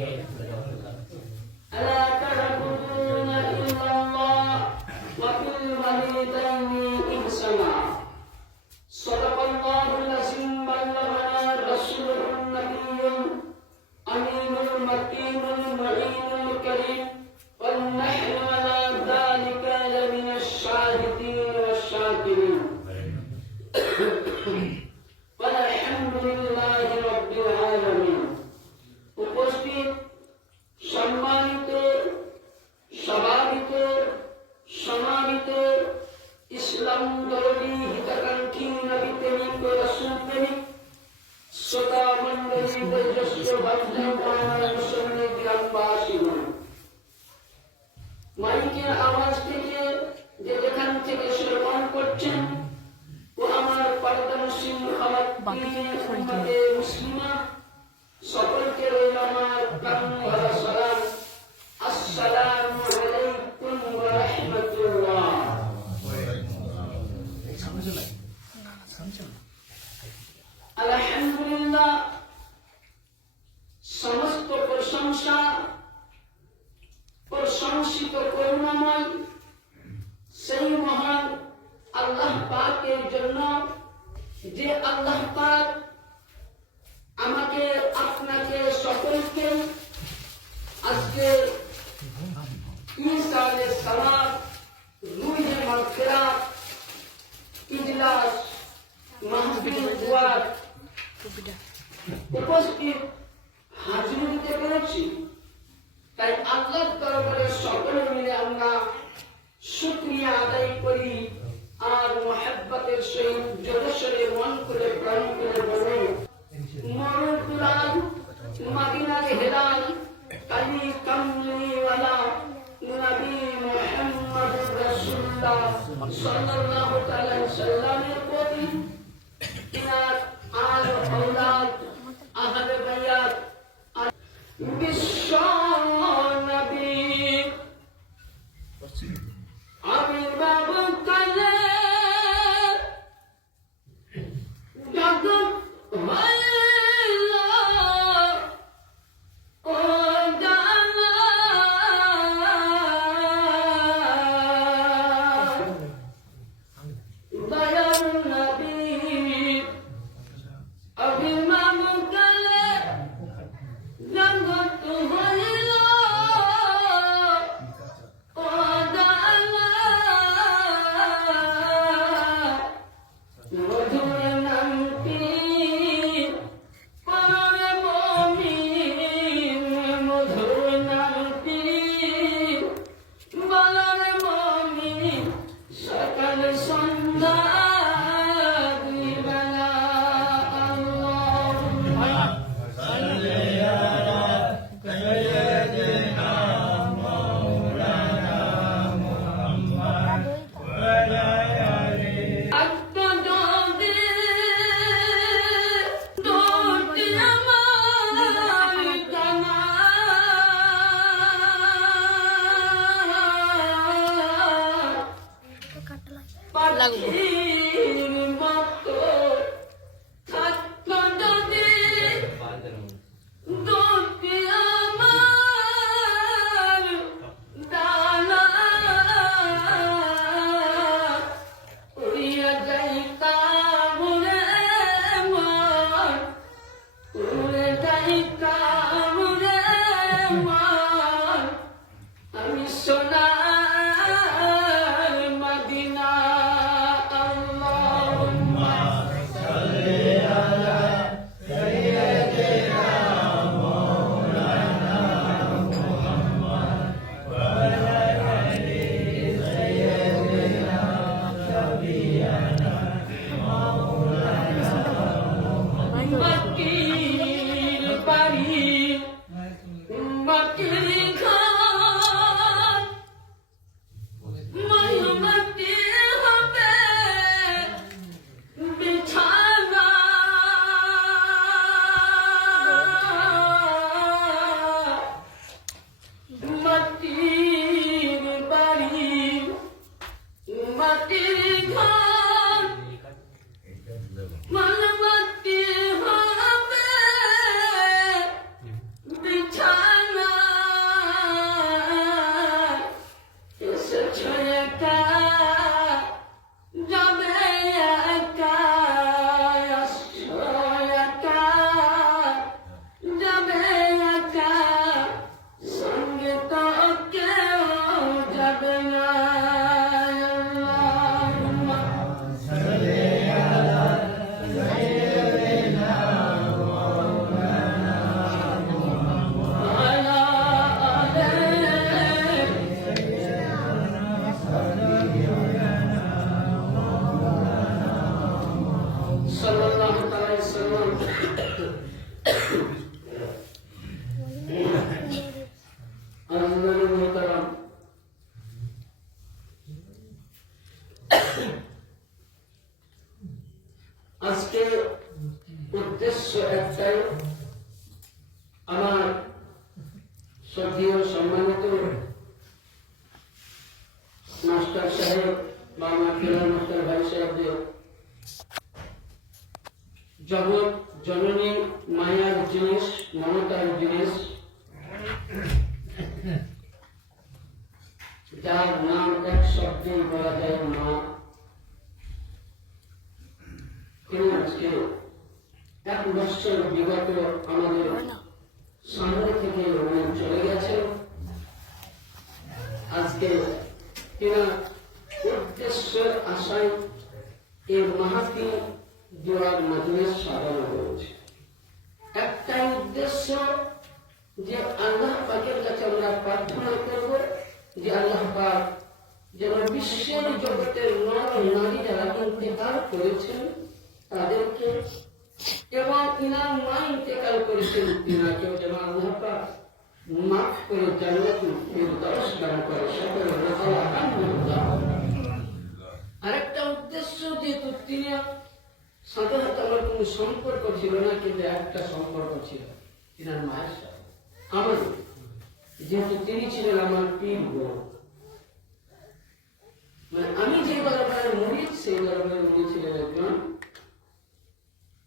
ألا تعبدون إلا الله وبالوالدين إحسانا صدق الله العظيم بلغنا رسوله النبي الأمين المكين المعين الكريم ونحن على ذلك لمن الشاهدين والشاكرين والحمد لله رب العالمين উপস্থিত সম্মানিত সভাপিত সমাহিত ইসলাম দরদি হিতাকাঙ্ক্ষী নবী প্রেমিক ও রাসূল প্রেমিক শ্রোতা মণ্ডলী বয়োজ্যেষ্ঠ ভাই মুসলিম গ্রামবাসীগণ মাইকের আওয়াজ থেকে যে যেখান থেকে শ্রবণ করছেন ও আমার পর্দানসীন মুসলিমা সকলকে রইল আমার প্রাণভরা সালাম। আসসালামু আলাইকুম ওয়া রাহমাতুল্লাহ। আলহামদুলিল্লাহ, সমস্ত প্রশংসা প্রশংসিত করুণাময় সেই মহান আল্লাহ পাকের জন্য, যে আল্লাহ পাক আমাকে আপনাকে সকলকে আজকে ঈসা আলাইহিস সালাম রূহে মাগফিরাত ইজলাস মাহফিল দুয়ার উপস্থিত হাজির হতে পেরেছি। তাই আল্লাহর দরবারে সকলে মিলে আমরা শুকরিয়া আদায় করি আর মুহাব্বতের সহিত জোরে মন করে প্রাণ করে বলি মরুতুলাল মদিনার হেলাল কালি কামলিওয়ালা নবী মুহাম্মদ রাসূলুল্লাহ সাল্লাল্লাহু তাআলা সাল্লামের প্রতি তিনার আল আওলাদ আহলে বায়াত বিশ্ব নবী আবির্ভাব কালে জগৎ Time. শ্রদ্ধেয় সম্মানিত মাস্টার সাহেব বা আমার ফেরার মাস্টার ভাই সাহেবদের, জগৎ জননী মায়ার জিনিস, মমতার জিনিস, যার নাম এক শব্দেই বলা যায় মা, তিনি আজকে 1 বছর বিগত আমাদের সামনে থেকে উনি চলে গেছেন। আজকে কিনা উদ্দেশ্যের আশায় এই মাহাতি দোয়ার মজলিস সাজানো হয়েছে। একটাই উদ্দেশ্য যে আল্লাহ পাকের কাছে আমরা প্রার্থনা করব যে আল্লাহ পাক যেন বিশ্বের জগতের নর নারী যারা ইন্তেকাল করেছেন তাদেরকে, এবং ইনার মা ইন্তেকাল করেছেন তিনাকেও যেন আল্লাহ পাক মাফ করে জান্নাতুল ফিরদাউস দান করে। সকলে আলহামদুলিল্লাহ। আরেকটা উদ্দেশ্য, যেহেতু তিনি সাথে সাথে আমার কোনো সম্পর্ক ছিল না, কিন্তু একটা সম্পর্ক ছিল তিনার মায়ের সাথে আমার, যেহেতু তিনি ছিলেন আমার পীর গুরু। মানে আমি যে দরবারের মুরিদ, সেই দরবারের উনি ছিলেন একজন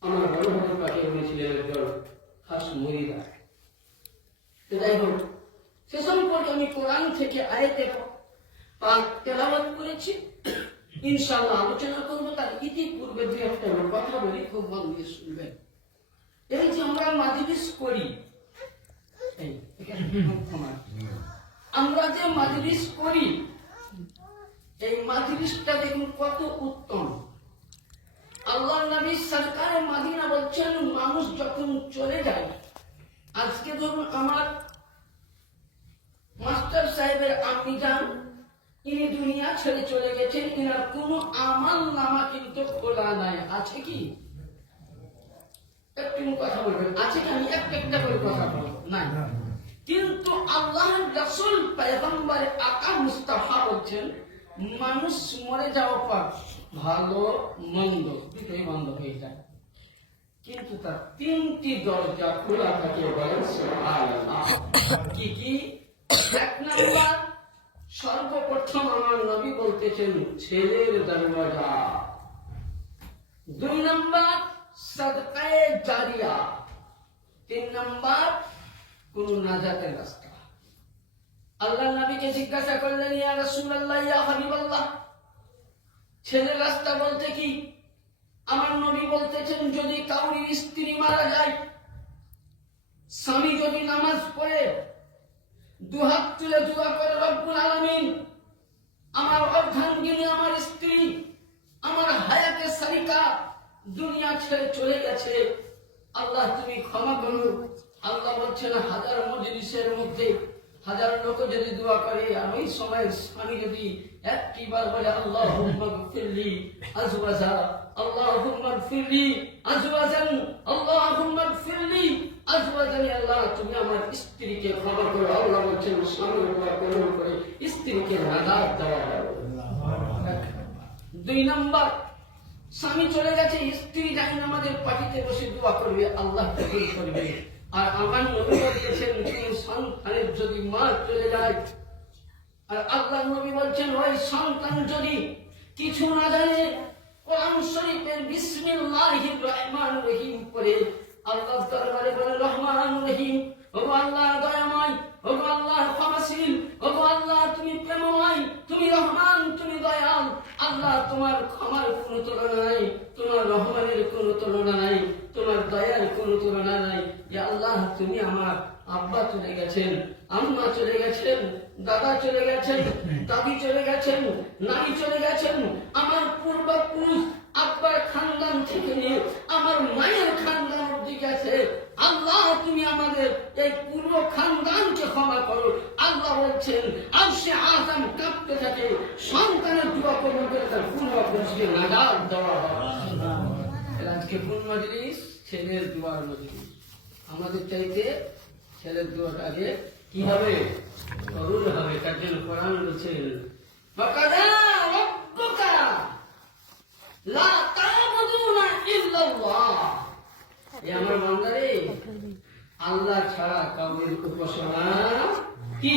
আমার বড় ভাইয়ের পাশে, উনি ছিলেন একজন খাস মুরিদা। যাই হোক, সে সম্পর্কে আমি কোরআন থেকে আয়াতে পাক তেলাওয়াত করেছি, ইনশাআল্লাহ আলোচনা করবো। তার ইতিপূর্বে দু একটা কথা বলি, খুব মন দিয়ে শুনবেন। এই যে আমরা মাজলিস করি, আমরা যে মাজলিস করি, এই মাজলিসটা দেখুন কত উত্তম। আল্লাহ নবী সরকারে মদিনা বলছেন, মানুষ যখন চলে যায়, আজকে ধরুন আমার মাস্টার সাহেবের আপনি যান, ইনি দুনিয়া ছেড়ে চলে গেছেন, ইনার কোনো আমাল নামা কিন্তু খোলা নাই। আছে কি? একটু কথা বলবেন, আছে কি? আমি একটা করে কথা বলবো নাই। কিন্তু আল্লাহর রাসূল পয়গম্বর আকা মুস্তাফা বলছেন, মানুষ মরে যাওয়ার পর ভালো মন্দ দুটোই বন্ধ হয়ে যায়, কিন্তু তার 3টি দরজা খোলা থাকে। বলেন সুবহানাল্লাহ। কি কি? 1 নাম্বার, সর্বপ্রথম আমার নবী বলতেছেন ছেলের দরজা। 2 নাম্বার, সাদকায়ে জারিয়া। 3 নাম্বার, কোন নাজাতের রাস্তা। আল্লাহ নবীকে জিজ্ঞাসা করলেন, ইয়া রাসূলুল্লাহ, ইয়া হাবিবাল্লাহ, ছেলের রাস্তা বলতে কি? আমার নবী বলতেছেন, যদি কাউরির স্ত্রী মারা যায়, স্বামী যদি নামাজ পড়ে দুহাত তুলে দোয়া করে, রব্বুল আলামিন, আমার অর্ধাঙ্গিনী, আমার স্ত্রী, আমার হায়াতে সারিকা দুনিয়া ছেড়ে চলে গেছে, আল্লাহ তুমি ক্ষমা করো। আল্লাহ বলছেন, 1000 মজলিসের মধ্যে 1000 লোক যদি দোয়া করে, আর ওই সময় স্বামী যদি একটিবার বলে আল্লাহুম্মা গফিরলি আজওয়াজা, আল্লাহুম্মা গফিরলি আজওয়াজান, আল্লাহুম্মা গফিরলি আজওয়াজান, আল্লাহ তুমি আমার স্ত্রীকে ক্ষমা করো। আল্লাহ বলছেন, স্বামীর উপর কবুল করে স্ত্রীকে নাজাত দেওয়া হবে। 2 নাম্বার, স্বামী চলে গেছে, স্ত্রী জাহান্নামের পাটিতে বসে দোয়া করবে, আল্লাহ কবুল করবে। আর আমার নবী বলতেছেন, সন্তানের যদি মা চলে যায়, আর আল্লাহ নবী বলছেন, ওই সন্তান যদি কিছু না জানে, কোরআন শরীফের বিসমিল্লাহির রহমানির রহিম পড়ে আল্লাহর দরবারে বলে, রহমানুর রহিম, ওগো আল্লাহ দয়াময়, ওগো আল্লাহ ক্ষমাশীল, ওগো আল্লাহ তুমি প্রেমময়, তুমি রহমান, তুমি দয়াল। আল্লাহ তোমার ক্ষমার কোনো তুলনা নাই, তোমার রহমানের কোনো তুলনা নাই, তোমার দয়ার কোনো তুলনা নাই। ইয়া আল্লাহ, তুমি আমার আব্বা চলে গেছেন, আম্মা চলে গেছেন, দাদা চলে গেছেন, দাদি চলে গেছেন, নানি চলে গেছেন, আমার পূর্বপুরুষ আব্বার খানদান থেকে নিয়ে আমার মায়ের খানদান অবধি গেছে। আল্লাহ তুমি আমাদের এই পুরো খানদানকে ক্ষমা করো। আল্লাহ বলছেন, আরশে আযম কাঁপতে থাকে, সন্তানের দোয়া কবুল করে তার পূর্বপুরুষকে নাজাত দেওয়া হয়। আজকে কোন মজলিস? ছেলের দোয়ার মজলিস। আমাদের চাইতে ছেলের দোয়াটা আগে কি হবে? কবুল হবে। তার জন্য কোরআন বলছেন, ওয়াকাদা রাব্বুকা লা তা'বুদুনা ইল্লাল্লাহ। এই আমার বান্দারে, আল্লাহ ছাড়া কাউকে উপাসনা কি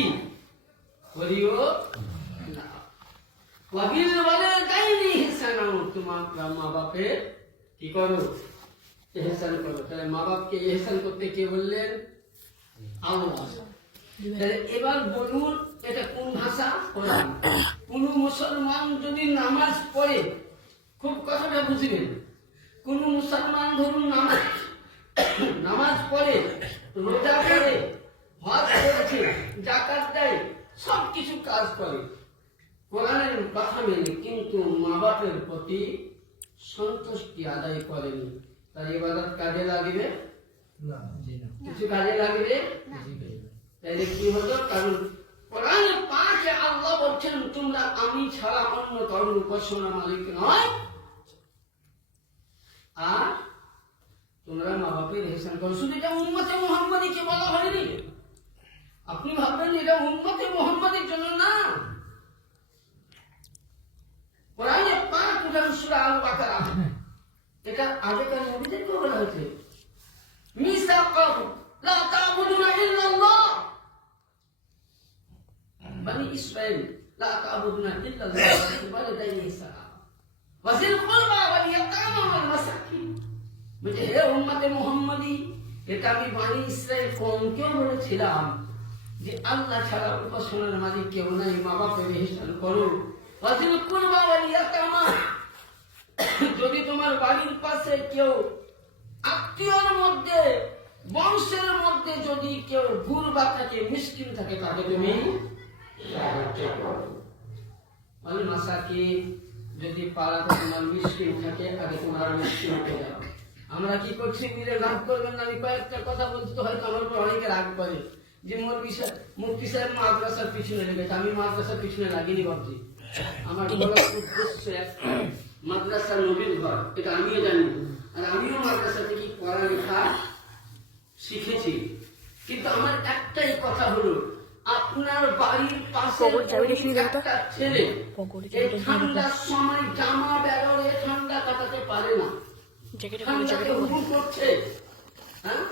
করিও না। ওয়াবিল ওয়ালিদাইনি ইহসানা, তোমার মা বাপের কি করো? ইহসান করো। তাহলে মা বাপকে ইহসান করতে কে বললেন? আল্লাহ। এবার বলুন, এটা কোন ভাষা? কোরআন। কোন মুসলমান যদি নামাজ পড়ে, খুব কথাটা বুঝবেন, কোন মুসলমান ধরুন নামাজ পড়ে, রোজা করে, হজ করেছে, যাকাত দেয়, সব কিছু কাজ করে কোরআনের কথা মেনে, কিন্তু মা বাপের প্রতি সন্তুষ্টি আদায় করেনি, তার ইবাদত কাজে লাগবে না? কিছু কাজে লাগবে? তাইলে কি হলো? কারণ কোরআনে পাকে আল্লাহ বলছেন, তোমরা আমি ছাড়া অন্য কারোর উপাসনা মালিক নয়, আর তোমরা মা বাপের ইহসান করো। শুধু এটা উম্মতে মুহাম্মাদীকে বলা হয়নি। আপনি ভাববেন এটা উম্মতে মুহাম্মাদীর জন্য না। কোরআনে পাক উদাহরণ সূরা আল বাকারা, এটা আগেকার নবীদেরকে বলা হয়েছে। মিসাকাহুম লা তা'বুদুনা ইল্লাল্লাহ, বনি ইসরাঈল লা তা'বুদুনা ইল্লাল্লাহ ওয়া বিল ওয়ালিদাইনি ইহসানা ওয়া যিল কুরবা ওয়াল ইয়াতামা ওয়াল মাসাকিন। মানে হে উম্মতে মুহাম্মাদী, এটা আমি বনি ইসরাঈল কওমকেও বলেছিলাম যে আল্লাহ ছাড়া উপাসনার মালিক কেউ নাই, মা বাপের ইহসান করো। ওয়া যিল কুরবা ওয়াল ইয়াতামা, যদি তোমার বাড়ির পাশে কেউ আত্মীয়র মধ্যে, বংশের মধ্যে যদি কেউ গুরবা থাকে, মিসকিন থাকে, তাকে তুমি সাহায্য করো। ওয়াল মাসাকিন, যদি পাড়াতে তোমার মিসকিন থাকে, আগে তোমার মিসকিনকে দাও। আমরা কি করছি? মিলে রাগ করবেন না, আমি কয়েকটা কথা বলছি তো হয়তো আমার উপর অনেকে রাগ করে যে মুফতি সাহেব মাদ্রাসার পিছনে লেগেছে। আমি মাদ্রাসার পিছনে লাগিনি ভাবছি। আমার বড় উদ্দেশ্য মাদ্রাসা নবীর ঘর, এটা আমিও জানি, আর আমিও মাদ্রাসা থেকে পড়ালেখা শিখেছি। কিন্তু আমার একটাই কথা হলো, আপনার বাড়ির পাশে একটা ছেলে এই ঠান্ডার সময় জামা বেরোলে ঠান্ডা কাটাতে পারে না, ঠান্ডাকে উপভোগ করছে। হ্যাঁ,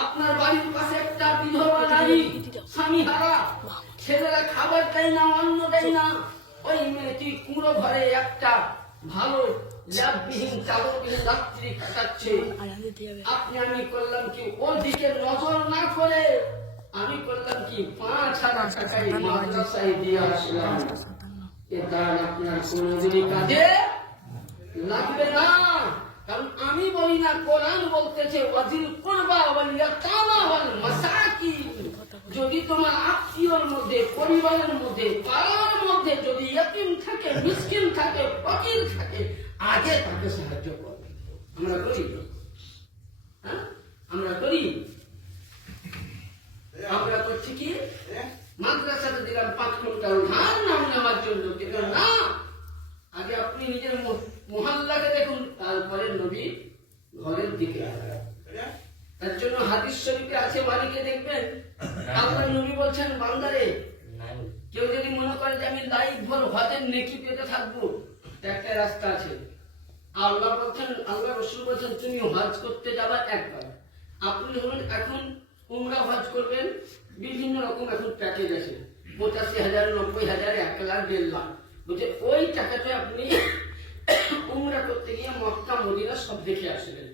আপনার বাড়ির পাশে একটা বিধবা নারী, স্বামী হারা, ছেলেরা খাবার দেয় না, অন্ন দেয় না, ওই মেয়েটি কুঁড়ো ঘরে একটা ভালো ল্যাববিহীন চাদরবিহীন রাত্রি কাটাচ্ছে। আপনি আমি করলাম কি, ওর দিকে নজর না করে আমি করলাম কি, 5,000 টাকায় মাদ্রাসায় দিয়ে আসলাম। এটা আপনার কোনদিনই কাজে লাগবে না। কারণ আমি বলি না, কোরআন বলতেছে ওয়াজিল কুরবা ওয়াল ইয়াতামা ওয়াল মাসাকিন। যদি তোমার আত্মীয়র মধ্যে, পরিবারের মধ্যে, পাড়ার মধ্যে যদি ইয়াতিম থাকে, মিসকিন থাকে, ফকির থাকে, আগে তাকে সাহায্য করবে। আমরা করি? হ্যাঁ, আমরা করি। আমরা করছি কি, মাদ্রাসাতে দিলাম 5 ঘন্টা ধান নাম নেওয়ার জন্য, কিন্তু না, আগে আপনি নিজের মহল্লাকে দেখুন, তারপরে নবী ঘরের দিকে আগান। তার জন্য হাদিস শরীফে আছে, বাড়িকে দেখবেন আপনার নবী বলছেন, বান্দারে কেউ যদি মনে করে যে আমি লাইফ ভর হজের নেকি পেতে থাকবো, একটা রাস্তা আছে। আল্লাহ বলছেন, আল্লাহ রাসূল বলছেন, তুমি হজ করতে যাবা একবার। আপনি ধরুন এখন উমরা হজ করবেন, বিভিন্ন রকম এখন প্যাকেজ আছে, 85,000, 90,000, 1 লাখ, 1.5 লাখ। বুঝে ওই টাকাতে আপনি উমরা করতে গিয়ে মক্কা মদিনা সব দেখে আসবেন,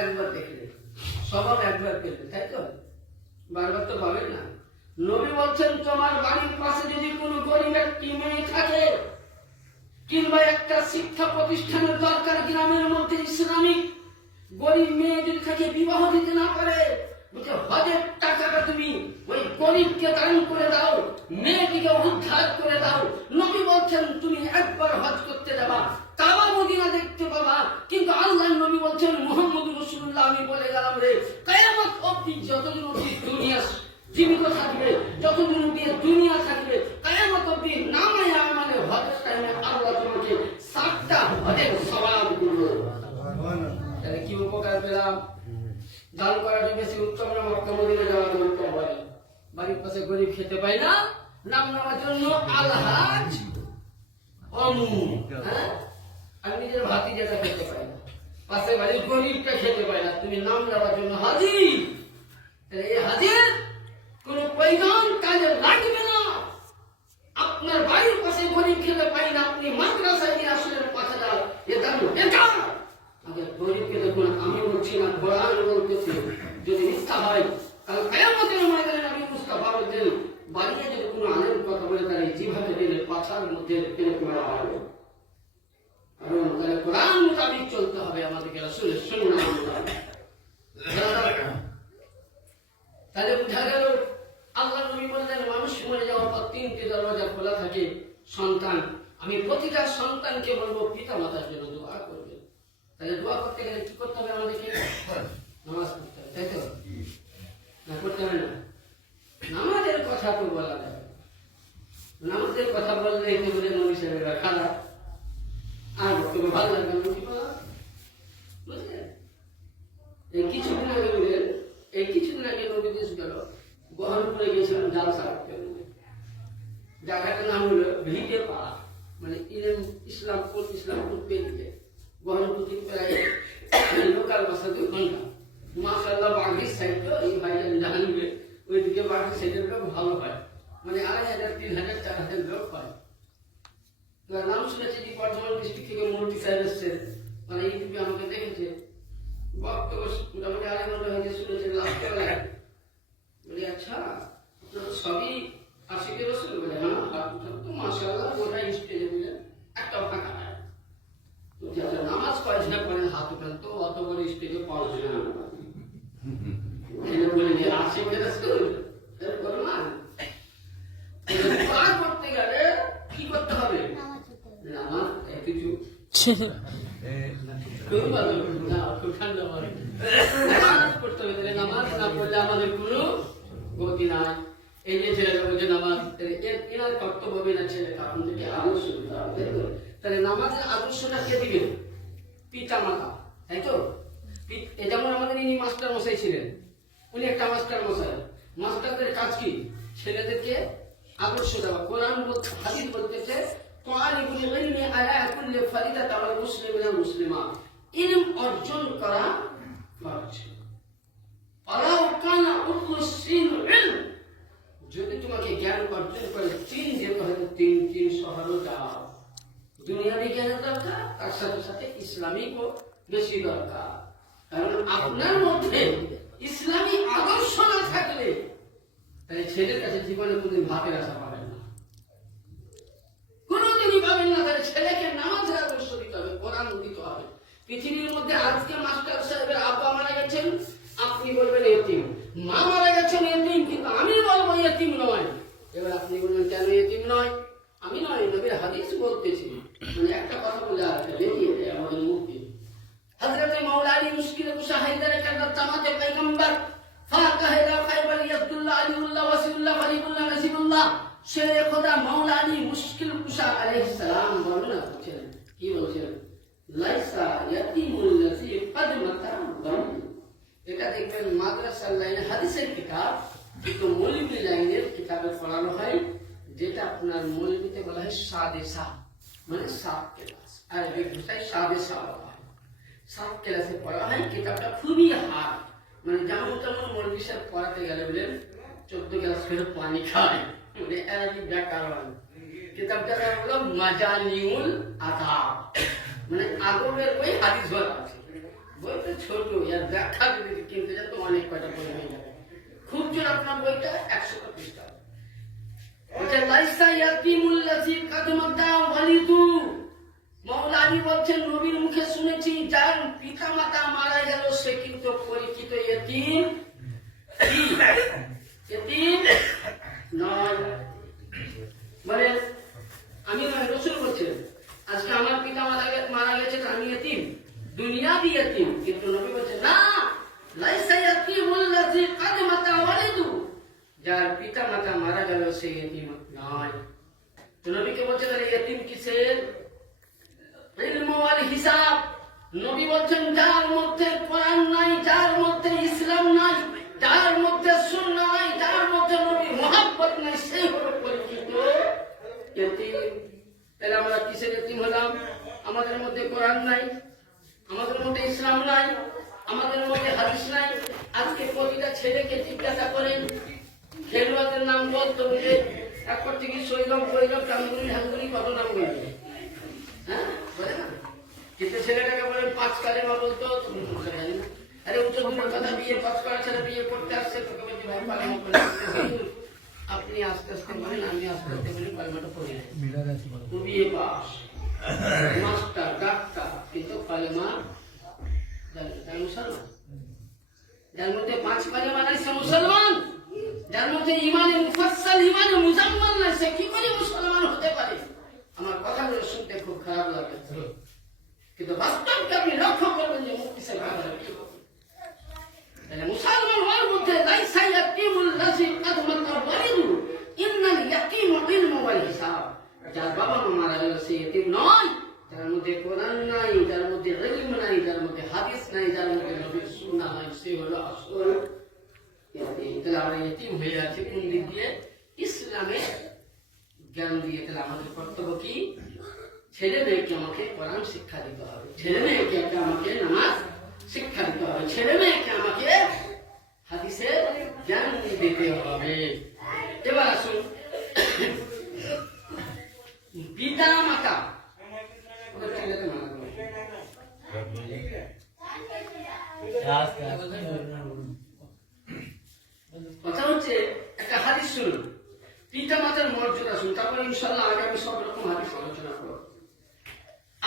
একবার দেখলেন, সবাব একবার পেলেন, তাই তো? বারবার তো পাবেন না। নবী বলছেন, তোমার বাড়ির পাশে যদি কোনো গরিব একটি মেয়ে থাকে, কিংবা একটা শিক্ষা প্রতিষ্ঠানের দরকার গ্রামের মধ্যে, ইসলামিক গরিব মেয়ে যদি থাকে, বিবাহ দিতে না পারে, হজের টাকাটা তুমি ওই গরিবকে দান করে দাও, মেয়েটিকে উদ্ধার করে দাও। নবী বলছেন, তুমি একবার হজ করতে যাবা, কাবা মদিনা দেখতে পাবা, কিন্তু আল্লাহর নবী বলছেন, মুহাম্মদুর রাসূলুল্লাহ, আমি বলে গেলাম রে, কিয়ামত অবধি যতদিন অবধি দুনিয়া জীবিত থাকবে, যতদিন অবধি দুনিয়া থাকবে, কিয়ামত অবধি নামায় আমাদের হজের টাইমে আল্লাহ তোমাকে 7টা হজের সওয়াব দিবে। তাহলে কি উপকার পেলাম? দান করাটা বেশি উত্তম না মক্কা মদিনা যাওয়াটা উত্তম? বলে বাড়ির পাশে গরিব খেতে পায় না, নাম নেওয়ার জন্য আলহাজ অমুক, হ্যাঁ, আর নিজের ভাতি যেটা খেতে পায় না, পাশে বাড়ির গরিবটা খেতে পায় না, তুমি নাম নেওয়ার জন্য হাজি এই হাদিস কোন প্রয়োজন কাজে লাগবে না। আপনার বাড়ির পাশে গরিব খেতে পাই না, আপনি মাদ্রাসায় নিয়ে আসলেন 5,000, এ দাম বেকার। আগে গরিবকে দেখুন, আমি বলছি না, কোরআন বলতেছি। যদি মিথ্যা হয় তাহলে কিয়ামতের ময়দানে নবী মুস্তাফা বলেন, বাড়িতে যদি কোনো আলেম কথা বলে তাহলে যেভাবে দিলে পাছার মধ্যে ফেলে পড়া হবে। কারণ তাহলে কোরআন মোতাবেক চলতে হবে, আমাদেরকে রাসূলের সুন্নাহ মোতাবেক। তাহলে বুঝা গেল আল্লাহ নবী বললেন মানুষ মরে যাওয়ার পর 3টি দরজা খোলা থাকে। সন্তান, আমি প্রতিটা সন্তানকে বলবো পিতা মাতার জন্য দোয়া করবে। তাহলে দোয়া করতে গেলে কি করতে হবে? আমাদেরকে নামাজ পড়তে হবে, তাই তো? না করতে হবে না? নামাজের কথা তো বলা যাবে, নামাজের কথা বললে তো বলে নবী সাহেবেরা খারাপ, আর বক্তব্য ভালো লাগবে না, কি বলা বুঝলেন? এই কিছুদিন আগে বললেন, এই কিছুদিন আগে নবী দেশ গেল, বহরমপুরে গিয়েছিলাম জালসা করতে। জায়গাটার নাম হলো ভিটে পাড়া, মানে ইসলামপুর পেরিয়ে বহরমপুর থেকে প্রায় লোকাল ভাষা 2 ঘন্টা। মাশাআল্লাহ বাগির সাইড তো এই ভাইজান জানবে, ওইদিকে বাগির সাইডের লোক ভালো হয়, মানে 2,500, 3,000, 4,000 লোক হয়। নাম শুনেছি যে বর্ধমান ডিস্ট্রিক্ট থেকে মন্ত্রী সাহেব এসছে, মানে ইউটিউবে আমাকে দেখেছে, বক্তব্য মোটামুটি 2.5 ঘন্টা হয়েছে শুনেছে। লাস্ট বেলায় বলি, আচ্ছা আপনারা সবই আশিকে রসুল? বলে হ্যাঁ, হাত উঠান তো। মাশাআল্লাহ গোটা স্টেজে বলে একটা ফাঁকা নাই। আচ্ছা নামাজ কয়জনা পড়েন? হাত উঠান তো। অত বড় স্টেজে 5 জন বলে যে আশিকে রসুল করো না। দোয়া করতে গেলে কি করতে হবে? নামাজ কিছু নামাজ না পড়লে আমাদের কোনো গতি নাই। এই যে ছেলেটা বলছে নামাজ, এনার কর্তব্য হবে না ছেলেটা আপন থেকে আদর্শ দিতে হবে। তাহলে নামাজের আদর্শটা কে দিবে? পিতা মাতা, তাই তো? যেমন আমাদের ইনি মাস্টার মশাই ছিলেন, উনি একটা মাস্টার মশাই। মাস্টারদের কাজ কি? ছেলেদেরকে আদর্শ দেওয়া। কোরআন হাদিস বলতেছে ইলম অর্জন করা ফরজ। যদি তোমাকে জ্ঞান অর্জন করে চীন যেতে হয়, 3 শহরও যাও। দুনিয়াবি জ্ঞানের দরকার, তার সাথে সাথে ইসলামিকও বেশি দরকার। কারণ আপনার মধ্যে ইসলামী আদর্শ না থাকলে তাহলে ছেলের কাছে জীবনে কোনদিন ভাতের আশা পাবেন না, কোনদিনই পাবেন না। তাহলে ছেলেকে নামাজের আদর্শ দিতে হবে, কোরআন দিতে হবে। পৃথিবীর মধ্যে আজকে মাস্টার সাহেবের আব্বা মারা গেছেন, আপনি বলবেন এতিম। মা মারা গেছেন এতিম, কিন্তু আমি বলবো এতিম নয়। এবার আপনি বলবেন কেন এতিম নয়? আমি নয়, নবীর হাদিস বলতেছি। মানে একটা কথা বলে আর বেরিয়ে যায় আমাদের মুক্তি। হযরতে মাওলানা মুশকিল কুশা হায়দারে কাদার জামাতে পয়গম্বর ফাকাহেদা খায়বার ইয়াদুল্লাহ আলিউল্লাহ ওয়াসিউল্লাহ ফালিউল্লাহ নাসিবুল্লাহ শেরে খোদা মাওলানা মুশকিল কুশা আলাইহিস সালাম বর্ণনা করছেন। কি বলছেন? লাইসা ইয়াতিমুল লাযী ক্বাদ মাতা দাম। এটা দেখবেন মাদ্রাসার লাইনে হাদিসের কিতাব, কিন্তু মৌলবী লাইনের কিতাবে পড়ানো হয়, যেটা আপনার মৌলবীতে বলা হয় সাদেসা, মানে 7 ক্লাস। আর এই ভাষায় সাদেসা বলা হয়। 7 ক্লাসে পড়া হয়। কিতাবটা খুবই হার্ড, মানে যেমন তেমন মৌলবী সাহেব পড়াতে গেলে বলেন 14 ক্লাস করে পানি খায়, মানে আরবি ব্যাকরণ। কিতাবটার নাম হলো মাজানিউল আদাব, মানে আদবের বই হাদিস বলা আছে। বইটা ছোট, এর ব্যাখ্যা যদি কিনতে যান তো অনেক কয়টা বই হয়ে যাবে। খুব জোর আপনার বইটা 100 পৃষ্ঠা। ওটা লাইসা ইয়াতিমুল লাযী ক্বাদ মাতা ওয়ালিদু। মাওলানা বলছেন নবীর মুখে শুনেছি যার পিতা মাতা মারা গেল সে কিন্তু পরিচিত ইতিম। ইতিম নয়, মানে আমি নয়, রাসূল বলছেন আজকে আমার পিতা মারা গেছে আমি ইতিম, দুনিয়াবি ইতিম। কিন্তু নবী বলছেন না, লাইসা ইয়াতিমুল লাযী ক্বাদ মাতা ওয়ালিদু, যার পিতা মাতা মারা গেল সে ইতিম নয়। তো নবীকে বলছেন ইতিম কিসের? ইলম ওয়াল হিসাব। নবী বলছেন যার মধ্যে কোরআন নাই, যার মধ্যে ইসলাম নাই, যার মধ্যে সুন্নাহ নাই, যার মধ্যে নবীর মুহাব্বত নাই, সেই হলো পরিচিত ইতিম। তাহলে আমরা কিসের ইতিম হলাম? আমাদের মধ্যে কোরআন নাই, আমাদের মধ্যে ইসলাম নাই, আমাদের মধ্যে হাদিস নাই, আজকে প্রতিটা ছেলেকে জিজ্ঞাসা করেন খেলোয়াড়দের নাম বলতো বুঝে এক করতে কি সৈরব বৈরব টাঙ্গুরি হাঙ্গুরি কত নাম বলবে, হ্যাঁ বলে না। কিন্তু ছেলেটাকে বলেন 5 কালেমা বলতো, জানি না। আরে উচ্চ দূরের কথা, বিয়ে 5 করা ছেলে বিয়ে করতে আসছে, তোকে বলছি ভাই কালেমা পড়ে আপনি আস্তে আস্তে বলেন, আমি আস্তে আস্তে বলি কালেমাটা পড়ে নেই। বিয়ে পাস মাস্টার ডাক্তার, কিন্তু কালেমা জানেন মুসলমান। যার মধ্যে 5 কালেমা নাই সে মুসলমান, যার মধ্যে ইমানে মুফাসসাল ইমানে মুজাম্মাল নাই সে কি করে মুসলমান হতে পারে? আমার কথাগুলো শুনতে খুব খারাপ লাগে, কিন্তু বাস্তবকে আপনি লক্ষ্য করবেন যে মুক্তি সাহেব তাহলে মুসলমান হওয়ার মধ্যে লাইসা ইয়াকিমুল লাযী কাদ মাতা ওয়ালিদু ইন্নাল ইয়াকিম ইলমু ওয়াল হিসাব। যার বাবা মা মারা গেল সে ইতিম নয়, যার মধ্যে কোরআন নাই, যার মধ্যে ইলম নাই, যার মধ্যে হাদিস নাই, যার মধ্যে নবীর সুন্নাহ নাই, সে হলো আসল ইয়াতিম। তাহলে আমরা ইতিম হয়ে আছি কোন দিক দিয়ে? ইসলামে জ্ঞান দিয়ে। তাহলে আমাদের কর্তব্য কি? ছেলে মেয়েকে আমাকে কোরআন শিক্ষা দিতে হবে, ছেলে মেয়েকে আমাকে নামাজ শিক্ষা দিতে হবে, ছেলে মেয়েকে আমাকে হাদিসের জ্ঞান দিতে হবে। এবার আসুন পিতা মাতা, কথা হচ্ছে একটা হাদিস শুনুন, পিতা মাতার মর্যাদা শুনুন, তারপর ইনশাআল্লাহ আগামী সব রকম হাদিস আলোচনা করব।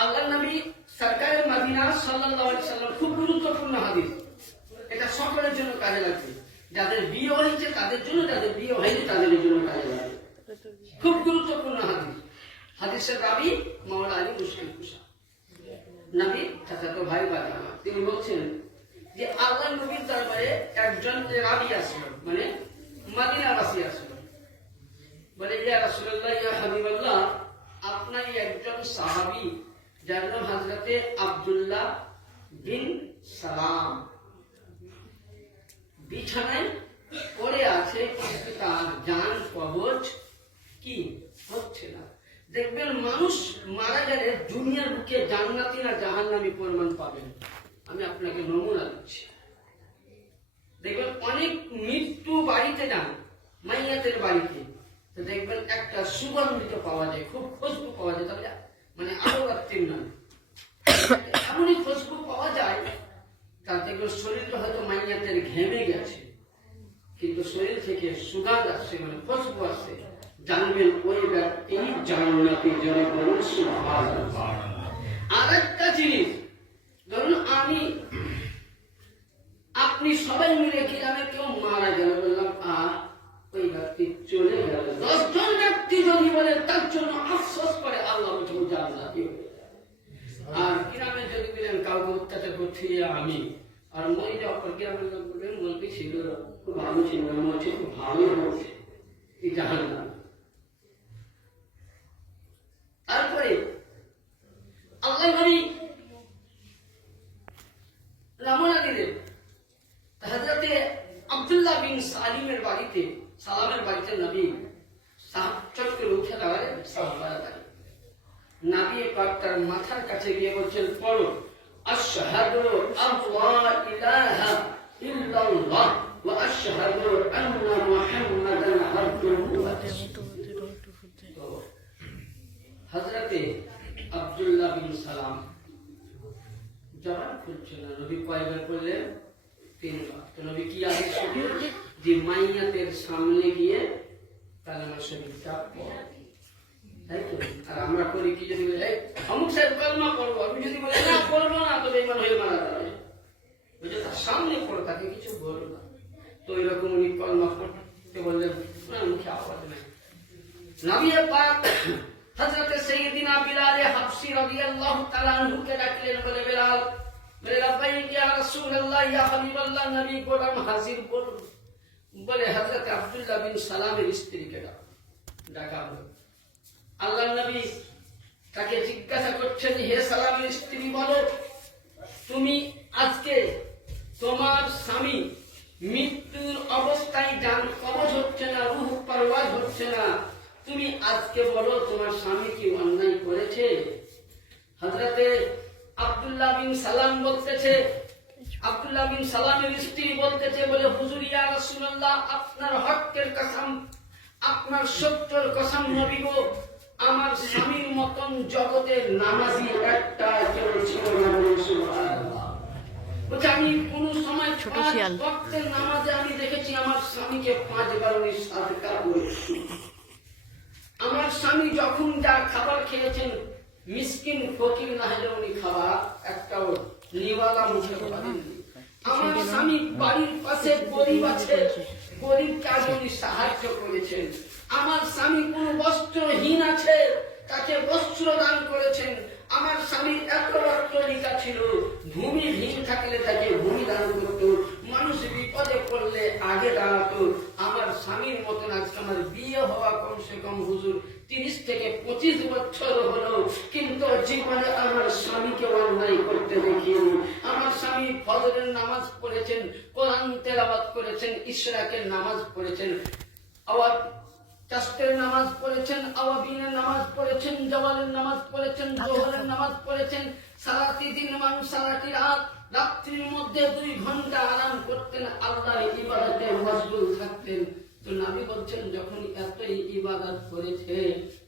আল্লাহর নবী সরকারে মদিনা সাল্লাল্লাহু আলাইহি সাল্লাম, খুব গুরুত্বপূর্ণ হাদিস, এটা সকলের জন্য কাজে লাগবে, যাদের বিয়ে হয়েছে তাদের জন্য, যাদের বিয়ে হয়নি তাদের জন্য কাজে লাগবে। খুব গুরুত্বপূর্ণ হাদিস। হাদিসের রাবি মাওলানা আলী মুশকিল কুশা, নবী চাচাতো ভাই বাবা, তিনি বলছেন যে আল্লাহর নবীর দরবারে একজন রাবি আসলো, মানে মদিনাবাসী আসলো, বলে ইয়া রাসূলুল্লাহ ইয়া হাবিবাল্লাহ, আপনারই একজন সাহাবী যার নাম হযরতে আব্দুল্লাহ বিন সালাম বিছানায় পড়ে আছে, কিন্তু তার জান কবজ কি হচ্ছে না। দেখবেন মানুষ মারা গেলে দুনিয়ার বুকে জান্নাতি না জাহান্নামী প্রমাণ পাবেন। আমি আপনাকে নমুনা দিচ্ছি। দেখবেন অনেক মৃত্যু বাড়িতে যান, মাইয়াতের বাড়িতে, তো দেখবেন একটা সুগন্ধিত পাওয়া যায়, খুব খুশবু পাওয়া যায়, তবে মানে আরো রাত্রির নয়, এমনই খুশবু পাওয়া যায় তার দেখবেন শরীরটা হয়তো মাইয়াতের ঘেমে গেছে, কিন্তু শরীর থেকে সুগন্ধ আসছে, মানে খুশবু আসছে, জানবেন ওই ব্যক্তি জান্নাতি। জোরে বলুন সুবহানাল্লাহ। আরেকটা জিনিস, ধরুন আপনি সবাই মিলে গ্রামে কেউ মারা গেল, বললাম আর ওই ব্যক্তি চলে গেল, 10 জন ব্যক্তি যদি বলে তার জন্য আফসোস করে, আল্লাহ বলছেন জান্নাতি। আর গ্রামে যদি বলেন কাউকে অত্যাচার করছি আমি, আর মই যে অপর গ্রামের লোক বলবেন বলবি ছিল খুব ভালো ছিল, মনে হচ্ছে খুব ভালো হচ্ছে, এই জাহান্নাম। তারপরে আল্লাহ নবী রমনা দিলেন হযরতে আব্দুল্লাহ বিন সালামের বাড়িতে নবী চটকে উঠে দাঁড়ালেন, সাহাবারা দাঁড়িয়ে, নবী পাক তার মাথার কাছে গিয়ে বলছেন, পড়ো আশহাদু আল্লা ইলাহা ইল্লাল্লাহ ওয়া আশহাদু আন্না মুহাম্মাদান আবদুহু ওয়া রাসূলুহু। হযরতে আব্দুল্লাহ বিন সালাম জবান খুলছে না। নবী কয়বার বললেন? 3 বার। তো নবী কি আদেশ করলেন? যে মাইয়াতের সামনে গিয়ে কালেমা শরীফটা পড়ো, তাই তো? আর আমরা করি কি, যদি বলে অমুক সাহেব কালেমা পড়বো, আমি যদি বলি না পড়বো না, তো বেঈমান হয়ে মারা যাবে, বুঝলে, তার সামনে পড়ো, তাকে কিছু বলো না। তো এরকম উনি কালেমা পড়তে বললেন, না মুখে আওয়াজ নাই। নবী পাক হযরত সাইয়্যিদিনা বিলাল হাবশী রাদিয়াল্লাহু তাআলা আনহুকে ডাকলেন, বলে বিলাল, বলে লাব্বাইক ইয়া রাসূলুল্লাহ ইয়া হাবিবাল্লাহ, নবী গোলাম হাজির। বলে হযরত আব্দুল্লাহ বিন সালামের স্ত্রীকে ডাকা হলো। আল্লাহর নবী তাকে জিজ্ঞাসা করছেন, হে সালামের স্ত্রী, বলো তুমি আজকে তোমার স্বামী মৃত্যুর অবস্থায় জান কবজ হচ্ছে না, রূহ পারওয়াজ হচ্ছে না, তুমি আজকে বলো তোমার স্বামী কি অন্যায় করেছে? হযরতে আব্দুল্লাহ বিন সালাম বলতেছে, আব্দুল্লাহ বিন সালামের স্ত্রী বলতেছে, বলে হুজুর ইয়া রাসূলুল্লাহ, আপনার হকের কসম, আপনার সত্যের কসম নবী গো, আমার স্বামীর মতন জগতের নামাজি একটা কেউ ছিল না। সুবহানাল্লাহ। বলছে আমি কোন সময় পাঁচ ওয়াক্তের নামাজে আমি দেখেছি আমার স্বামীকে 5 বার উনি সাদকা করেছেন। আমার স্বামী যখন যা খাবার খেয়েছেন, মিসকিন ফকির না হলে উনি খাবার একটাও নিওয়ালা মুখে পাবেননি। আমার স্বামী বাড়ির পাশে গরিব আছে, গরিব কাজে উনি সাহায্য করেছেন। আমার স্বামী কোন বস্ত্রহীন আছে, তাকে বস্ত্র দান করেছেন। আমার স্বামীর এত রক্তলিকা ছিল, ভূমিহীন থাকলে তাকে ভূমি দান করতো, মানুষ বিপদে পড়লে আগে দাঁড়াতো। আমার স্বামীর মতন আজকে আমার বিয়ে হওয়া কমসে কম হুজুর 30 থেকে 25 বছর হলো, কিন্তু জীবনে আমার স্বামীকে অন্যায় করতে দেখিনি। আমার স্বামী ফজরের নামাজ পড়েছেন, কোরআন তেলাওয়াত করেছেন, ইশরাকের নামাজ পড়েছেন, আবার তাসবিহের নামাজ পড়েছেন, আওয়াবিনের নামাজ পড়েছেন, জওয়ালের নামাজ পড়েছেন, জোহরের নামাজ পড়েছেন। সারাটি দিন মানুষ সারাটি রাত, রাত্রির মধ্যে 2 ঘন্টা আরাম করতেন, আল্লাহর ইবাদতে মশগুল থাকতেন। তো নবী বলছেন যখন এতই ইবাদত করেছে,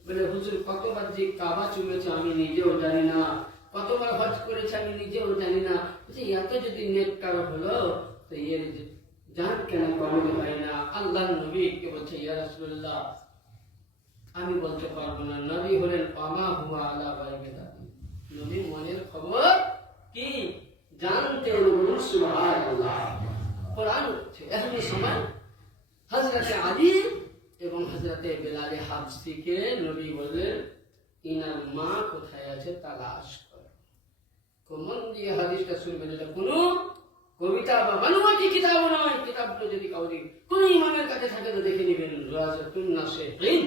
বলে হুজুর কতবার যে কাবা চুমেছে আমি নিজেও জানি না, কতবার হজ করেছে আমি নিজেও জানি না। বলছে এত যদি নেককার হলো, তো এর জান কেন কমে হয় না? আল্লাহ নবীকে বলছে ইয়া রাসূলুল্লাহ, আমি বলতে পারবো না। নবী হলেন পামা হুয়া আলা বাইবেদা, নবী মনের খবর কি জানতে বলুন। সুবহানাল্লাহ। কোরআন এখন সময় হযরতে আলী এবং হযরতে বেলাল হাবশিকে নবী বললেন, ইনার মা কোথায় আছে তালাশ কর। কোমন দিয়ে হাদিসটা শুনবেন, এটা কোনো কবিতা বা বানোয়াটি কিতাব নয়। কিতাবটা যদি কাউরি কোন ইমামের কাছে থাকে তো দেখে নেবেন, রাওয়াজাতুন নাসিহিন,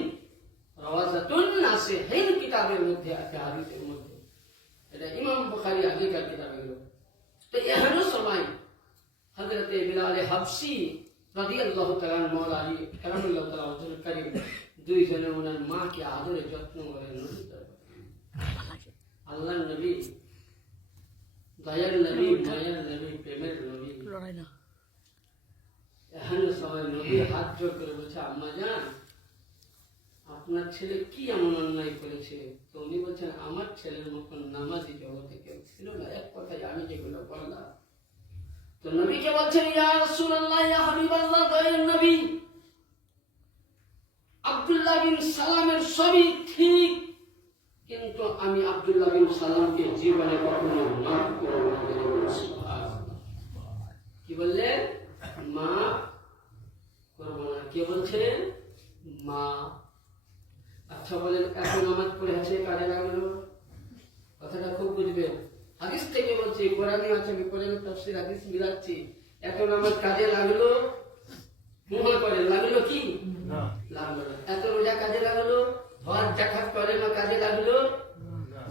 রাওয়াজাতুন নাসিহিন কিতাবের মধ্যে আছে, হাদিসের মধ্যে। এটা ইমাম বুখারী আগেকার কিতাবের। তো এখনো সময় হযরতে বেলাল হাবশি রাদিয়াল্লাহু তাআলা মাওলা আলী কারামাল্লাহু তাআলা ওয়াজহুল কারীম, 2 জনে ওনার মাকে আদরে যত্ন করেন। আল্লাহর নবী, দয়ার নবী, মায়ার নবী, প্রেমের নবী। এখন সময় নবী হাত জোর করে বলছে, আম্মা জান আপনার ছেলে কি এমন অন্যায় করেছে? তো উনি বলছেন আমার ছেলের মতন নামাজি জগতে কেউ ছিল না, এক কথায় আমি যেগুলো বললাম। তো নবীকে বলছেন ইয়া রাসূলুল্লাহ, ইয়া হাবিবাল্লাহ, দয়ার নবী, আব্দুল্লাহ বিন সালামের সবই ঠিক, কিন্তু আমি আব্দুল্লাহ বিন সালামকে জীবনে কখনো মাফ করব না। কি বললেন? মাফ করব না। কে বলছেন? মা। আচ্ছা বলেন, এত নামাজ পড়ে আছে কাজে লাগলো? কথাটা খুব বুঝবেন। হাদিস থেকে বলছি, কোরআনে আছে, আমি কোরআনের তাফসীর হাদিস মিলাচ্ছি। এত নামাজ কাজে লাগলো? মহা করে লাগলো কি? না, লাগলো না। এত রোজা কাজে লাগলো? হজ জাকাত করে না কাজে লাগলো?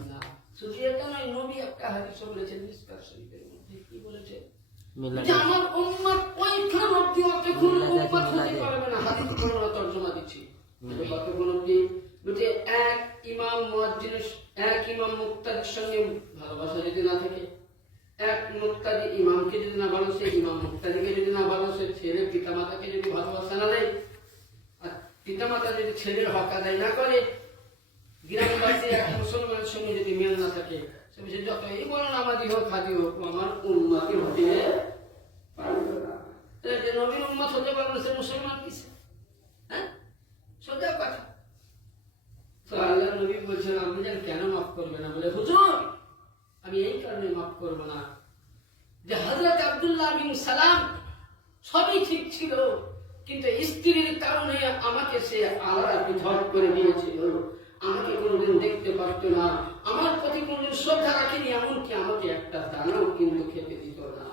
না। শুধু এটা নয়, নবী একটা হাদিস বলেছেন মিসকাত শরীফের মধ্যে, কি বলেছে? যে আমার উম্মত ওইখান অবধি অতক্ষণ উম্মত হতে পারবে না। হাদিস কোরআন তরজমা দিচ্ছি, কতক্ষণ অবধি? বলছে এক ইমাম মুয়াজ্জিন, এক ইমাম মুক্তাদির সঙ্গে ভালোবাসা যদি না থাকে, এক মুক্তাদি ইমামকে যদি না ভালোবাসে, ইমাম মুক্তাদিকে যদি না ভালোবাসে, ছেলে পিতামাতাকে যদি ভালোবাসা না দেয়, আর পিতামাতা যদি ছেলের হক আদায় না করে, গ্রামবাসী এক মুসলমানের সঙ্গে যদি মিল না থাকে, সে বলছে যতই বড় নামাজি হোক হাজি হোক আমার উম্মতি হতে পারবে না। যে নবীর উম্মত হতে পারবে না, সে মুসলমান কিসে? হ্যাঁ, সোজা কথা। তো আল্লাহ নবী বলছেন আপনি যেন কেন মাফ করবে না? বলে হুজুর আমি এই কারণে মাফ করব না যে হযরত আব্দুল্লাহ বিন সালাম সবই ঠিক ছিল, কিন্তু স্ত্রীর কারণে আমাকে সে আলাদা পৃথক করে দিয়েছিল। আমাকে কোনোদিন দেখতে পারতো না, আমার প্রতি কোনোদিন শ্রদ্ধা রাখেনি, এমনকি আমাকে একটা দানাও কিন্তু খেতে দিত না।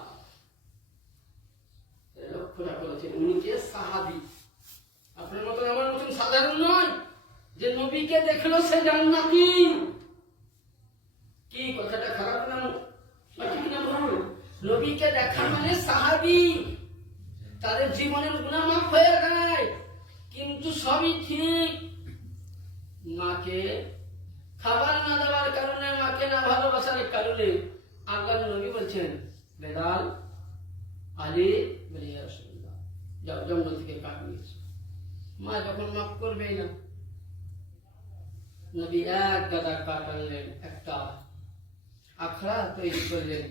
লক্ষ্যটা করেছেন উনি যে সাহাবী, আপনার মতন আমার মতন সাধারণ নয় যে নবীকে দেখলো সে জান্নাতি। কি কথাটা খারাপ না? সঠিক না বলুন? নবীকে দেখা মানে সাহাবী, তাদের জীবনের গুনাহ মাফ হয়ে যায়, কিন্তু সবই ঠিক। মাকে খাবার না দেওয়ার কারণে, মাকে না ভালোবাসার কারণে আল্লাহর নবী বলছেন বেলাল, আলী বলে ইয়া রাসূলুল্লাহ, যাও জঙ্গল থেকে কাঠ নিয়ে এসো। মা যখন মাফ করবেই না, নবী এক গাদা কাঠ আনলেন, একটা আখড়া তৈরি করলেন,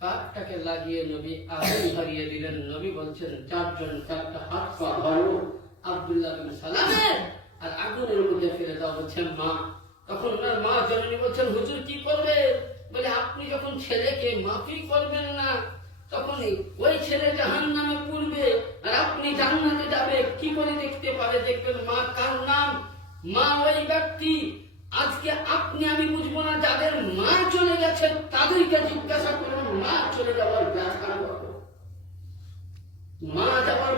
কাঠটাকে লাগিয়ে নবী আগুন ধরিয়ে দিলেন। নবী বলছেন চারজন চারটা হাত পা ধরো আব্দুল্লাহ বিন সালামের, আর আগুনের মধ্যে ফেলে দাও। বলছেন মা, তখন ওনার মা জননী বলছেন হুজুর কি করবে? বলে আপনি যখন ছেলেকে মাফি করবেন না, তখন ওই ছেলে জাহান্নামে পড়বে আর আপনি জান্নাতে যাবে কি করে দেখতে পারে? দেখবেন মা কার নাম? মা ওই ব্যক্তি। আজকে আপনি আমি বুঝবো না, যাদের মা চলে গেছে তাদেরকে জিজ্ঞাসা করুন মা চলে যাওয়ার ব্যাখ্যা। মা যাওয়ার